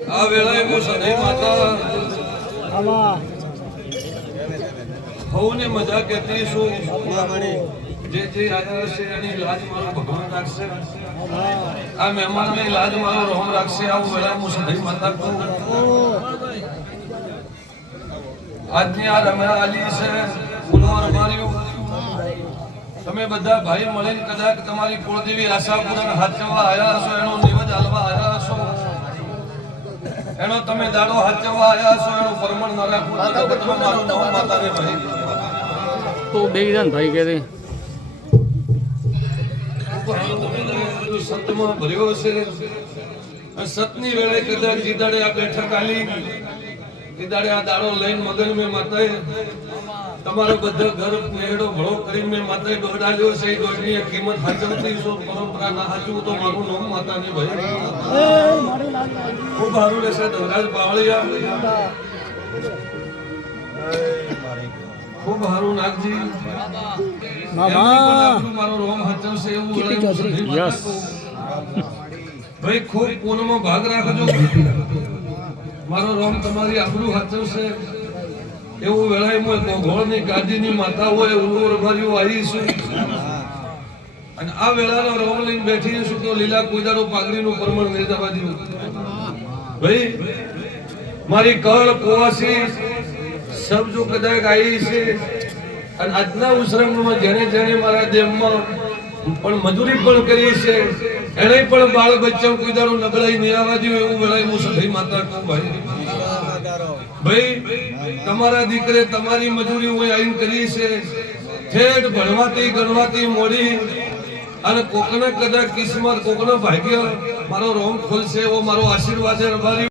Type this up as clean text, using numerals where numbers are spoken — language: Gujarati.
આ વેળાએ હું સદૈવ માતા હવને મજા કહેતી છું જે આયા છે એની લાજ મારો ભગવાન રાખશે આ મહેમાનની લાજ મારો રોમ રાખશે આવું વેળાએ હું સદૈવ માતા કહું આજની આ રમણા આલી છે ફૂલમાં રમાર્યું તમે બધા ભાઈ મળીને કદાચ તમારી કુળદેવી આશા પૂરણ હાચવા આવ્યા છો એનો નિવેદ હાલવા આવ્યા છો એનો તમે દાડો હાચવા આવ્યા છો એનો પરમણ ન રાખવું તો તમે મારું નામ માતાને ભાઈ તો બે જણ ભાઈ કે દે સતમાં ભર્યો છે સતની વેળે કદાચ જીદાડે આ બેઠક આલી જીદાડે આ દાડો લઈને મગન મેં માતાએ તમારો બધો ઘર નેડો ભળો કરીને મેં માતાએ દોડાલ્યો છે એ દોડની કિંમત હાચવતી છું પરંપરા ના હાચવું તો મારું નામ માતાને ભાઈ ખૂબ સારું રહેશે ધનરાજ બાવળિયા ખૂબ સારું નાગજી મારો રોમ હાચવશે એવું યસ ભાઈ ખૂબ પૂર્ણમાં ભાગ રાખજો મારો રોમ તમારી આબરૂ હાચવશે એવું વેળાએ ગોળની ગાદીની માતા હોય ઉલવર ભર્યું આવીશું અને આ વેળાનો રોમ લઈને બેઠી છું તો લીલા કુદારો પાઘડીનું પરમણ નહીં જવા દીધું ભાઈ મારી કળ કુવાસી સબ જો કદાચ આવી છે અને આજના ઉસરંગમાં જેને જેને મારા દેહમાં પણ મજૂરી પણ કરી છે એને પણ બાળ બચ્ચા કુદારો નબળાઈ નહીં આવવા દીધું એવું વેળાએ હું સદૈવ માતા કહું ભાઈ તમારા દીકરે તમારી મજૂરી હું આઈન કરી છે ઠેઠ ભણવાથી ગણવાથી મોડી અને કોકના કદાચ કિસ્મત કોકના ભાગ્ય મારો રોમ ખોલશે એવો મારો આશીર્વાદ છે રબારી